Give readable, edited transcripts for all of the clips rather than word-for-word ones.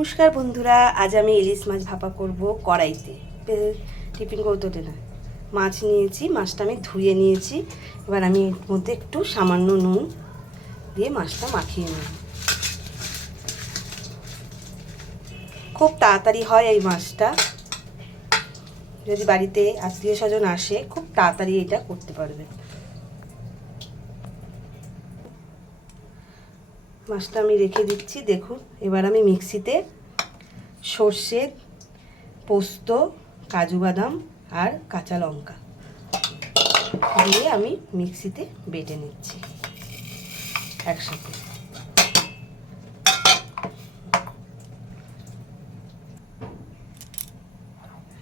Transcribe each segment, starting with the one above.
নমস্কার বন্ধুরা, আজ আমি ইলিশ মাছ ভাপা করব কড়াইতে। টিফিন কৌটোতে না, মাছ নিয়েছি, মাছটা আমি ধুয়ে নিয়েছি। এবার আমি এর মধ্যে একটু সামান্য নুন দিয়ে মাছটা মাখিয়ে নেব। খুব তাড়াতাড়ি হয় এই মাছটা, যদি বাড়িতে আত্মীয় স্বজন আসে খুব তাড়াতাড়ি এটা করতে পারবে। মাছটা আমি রেখে দিচ্ছি। দেখুন, এবার আমি মিক্সিতে সর্ষে, পোস্ত, কাজু বাদাম আর কাঁচা লঙ্কা দিয়ে আমি মিক্সিতে বেটে নিচ্ছি একসাথে।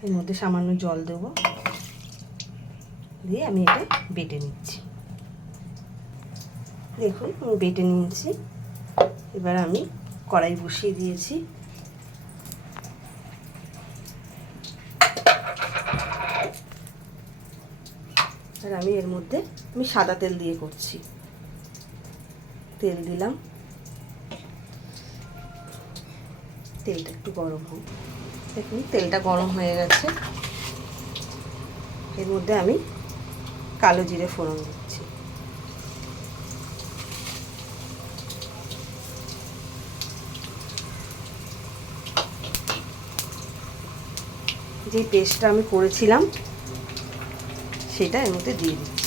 এর মধ্যে সামান্য জল দেব, দিয়ে আমি এটা বেটে নিচ্ছি। দেখুন, আমি বেটে নিয়েছি। এবার আমি কড়াই বসিয়ে দিয়েছি। আর আমি এর মধ্যে সাদা তেল দিয়ে করছি। তেল দিলাম, তেলটা একটু গরম হোক। দেখুন, তেলটা গরম হয়ে গেছে। এর মধ্যে আমি কালো জিরে ফোড়ন দিচ্ছি। যে পেস্টটা আমি করেছিলাম সেটা এর মধ্যে দিয়ে দিচ্ছি।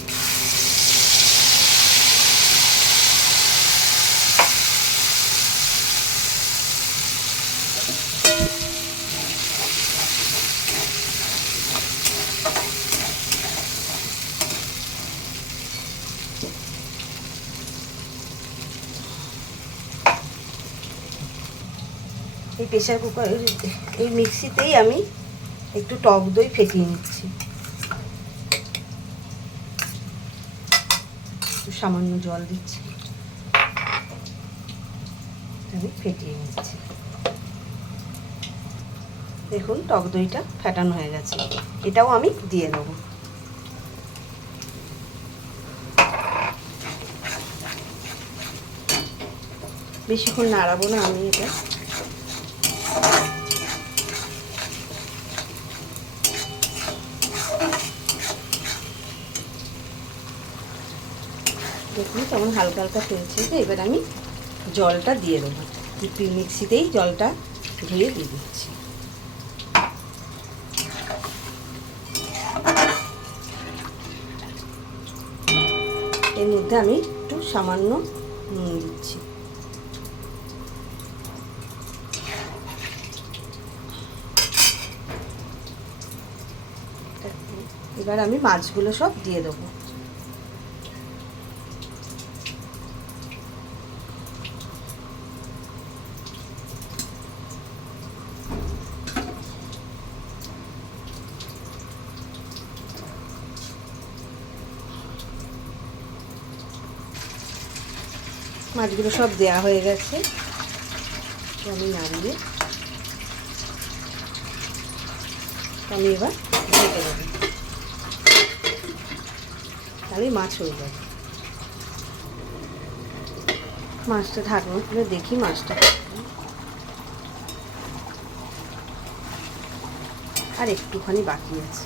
এই প্রেসার কুকার, এই মিক্সিতেই আমি একটু টক দই ফেটিয়ে নিচ্ছি। একটু সামান্য জল দিচ্ছি, আমি ফেটিয়ে নিচ্ছি। দেখুন, টক দইটা ফেটানো হয়ে গেছে। এটাও আমি দিয়ে দেব। বেশিক্ষণ নাড়াবো না আমি এটা। দেখুন কেমন হালকা হালকা ফেলছে। এবার আমি জলটা দিয়ে দেবো। মিক্সিতেই জলটা ধুয়ে দিয়ে দিচ্ছি। এর মধ্যে আমি একটু সামান্য নুন দিচ্ছি। এবার আমি মাছগুলো সব দিয়ে দেবো। মাছগুলো সব দেওয়া হয়ে গেছে। আমি নামিয়ে আমি এবার ঢেকে দেবো, তাহলে মাছ হয়ে যাবে। মাছটা ঢাকনা খুলে দেখি, মাছটা আর একটুখানি বাকি আছে।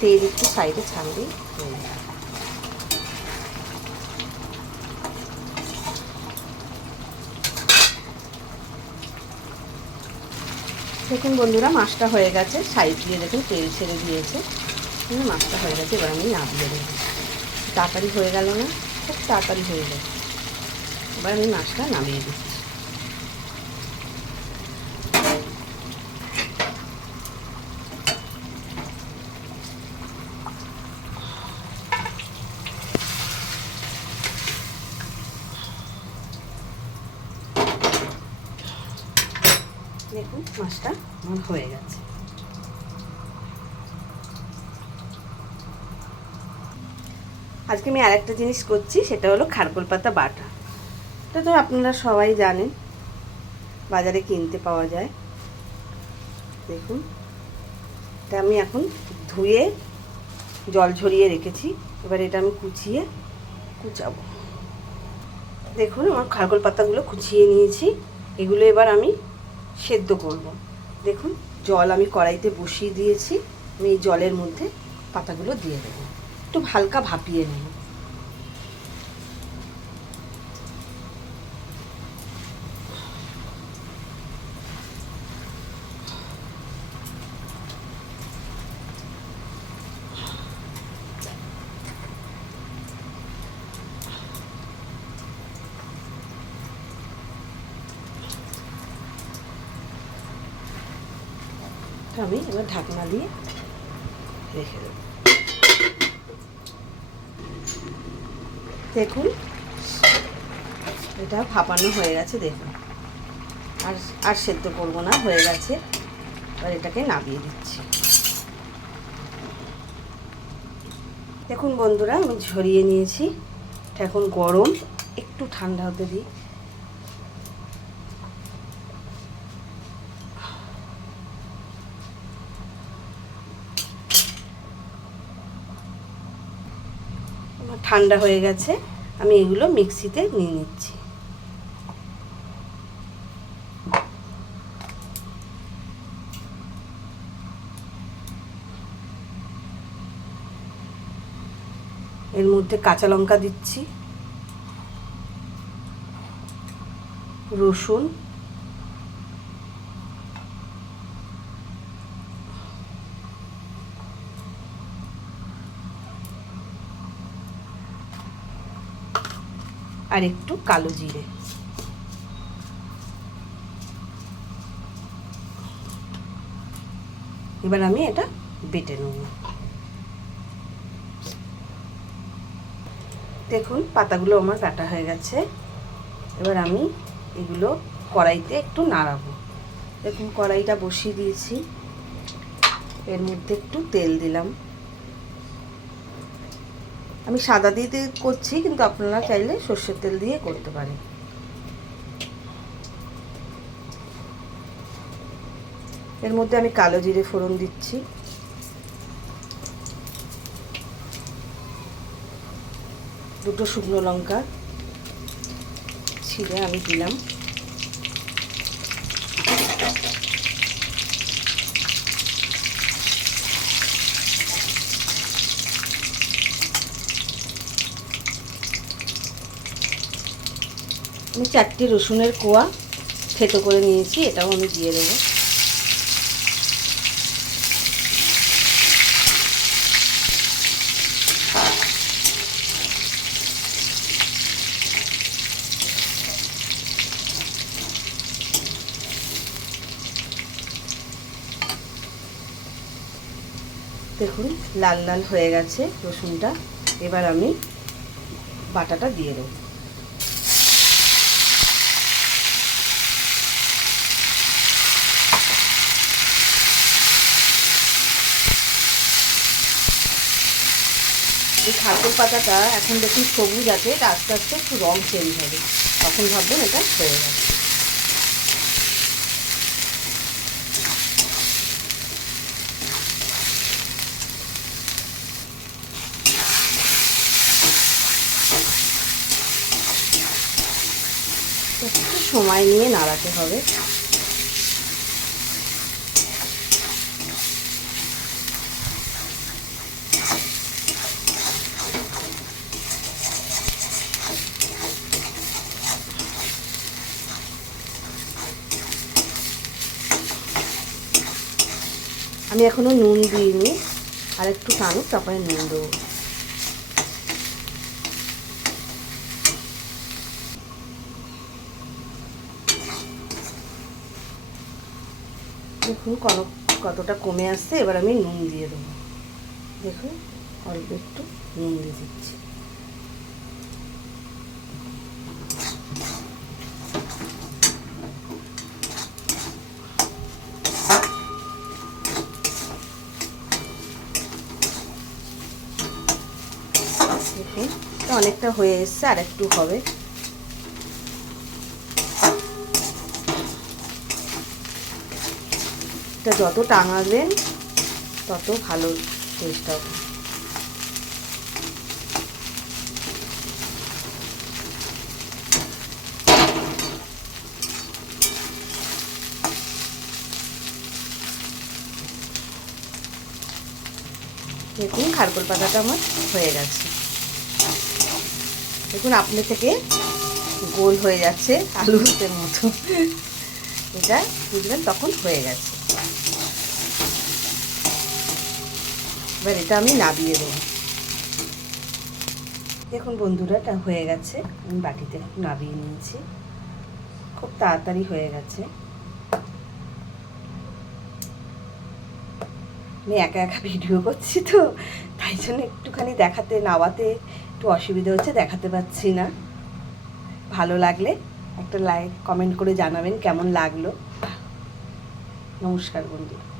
তেল একটু সাইডে ছাড়লেই হয়ে যাবে। দেখুন বন্ধুরা, মাছটা হয়ে গেছে। সাইড দিয়ে দেখুন তেল ছেড়ে দিয়েছে। মাছটা হয়ে গেছে। এবার আমি নামিয়ে দেবো। তাড়াতাড়ি হয়ে গেল না? খুব তাড়াতাড়ি হয়ে গেছে। এবার আমি মাছটা নামিয়ে দিচ্ছি। দেখুন, মাছটা আমার হয়ে গেছে। আজকে আমি আরেকটা জিনিস করছি, সেটা হলো খারকোল পাতা বাটা। এটা তো আপনারা সবাই জানেন, বাজারে কিনতে পাওয়া যায়। দেখুন, এটা আমি এখন ধুয়ে জল ঝরিয়ে রেখেছি। এবার এটা আমি কুচাবো। দেখুন, আমার খারকোল পাতাগুলো কুচিয়ে নিয়েছি। এগুলো এবার আমি সেদ্ধ করব। দেখুন জল আমি কড়াইতে বসিয়ে দিয়েছি, আমি এই জলের মধ্যে পাতাগুলো দিয়ে দেবো, একটু হালকা ভাপিয়ে নেব। আমি এবার ঢাকনা দিয়ে রেখে দেব। দেখুন এটা ভাপানো হয়ে গেছে, দেখুন আর আর সেদ্ধ করবো না, হয়ে গেছে। এবার এটাকে নামিয়ে দিচ্ছি। দেখুন বন্ধুরা আমি ঝরিয়ে নিয়েছি, এটা এখন গরম, একটু ঠান্ডা হতে দিই। ঠান্ডা হয়ে গেছে, আমি এগুলো মিক্সিতে নিয়ে নিচ্ছি। এর মধ্যে কাঁচা লঙ্কা দিচ্ছি, রসুন, আর একটু কালো জিরে। এবার আমি এটা বেটে নেব। দেখুন পাতাগুলো আমার কাটা হয়ে গেছে, এবার আমি এগুলো কড়াইতে একটু নাড়াবো। দেখুন কড়াইটা বসিয়ে দিয়েছি, এর মধ্যে একটু তেল দিলাম। আমি সাদা দিয়ে করছি, কিন্তু আপনারা চাইলে সর্ষের তেল দিয়ে করতে পারেন। এর মধ্যে আমি কালো জিরে ফোড়ন দিচ্ছি, দুটো শুকনো লঙ্কা ছিঁড়ে আমি দিলাম, আমি 4টি রসুনের কোয়া থেতো করে নিয়েছি, এটাও আমি দিয়ে দেবো। দেখুন লাল লাল হয়ে গেছে রসুনটা, এবার আমি বাটাটা দিয়ে দেবো। এই খারকোল পাতাটা এখন দেখুন সবুজ আছে, এটা আস্তে আস্তে একটু রং চেঞ্জ হবে, তখন ভাববেন এটা হয়ে গেছে। একটু সময় নিয়ে নাড়াতে হবে। আমি এখনো নুন দিইনি, আর একটু টানুক তারপরে নুন দেবো। দেখুন কতটা কমে আসছে, এবার আমি নুন দিয়ে দেবো। দেখুন অল্প একটু নুন দিয়ে দিচ্ছি। দেখুন অনেকটা হয়ে এসছে, আর একটু হবে। এটা যত টাঙাবেন তত ভালো টেস্ট হবে। দেখুন খারকোল পাতাটা আমার হয়ে গেছে। দেখুন আপনি থেকে গোল হয়ে যাচ্ছে আলু ভাতের মতো, এটা বুঝলেন তখন হয়ে গেছে। এবার এটা আমি নাবিয়ে দেবো। দেখুন বন্ধুরা, এটা হয়ে গেছে, আমি বাটিতে নাবিয়ে নিয়েছি। খুব তাড়াতাড়ি হয়ে গেছে। আমি একা একা ভিডিও করছি তো, তাই জন্য একটুখানি দেখাতে নাওয়াতে একটু অসুবিধা হচ্ছে, দেখাতে পাচ্ছি না। ভালো লাগলে একটা লাইক কমেন্ট করে জানাবেন কেমন লাগলো। নমস্কার বন্ধুরা।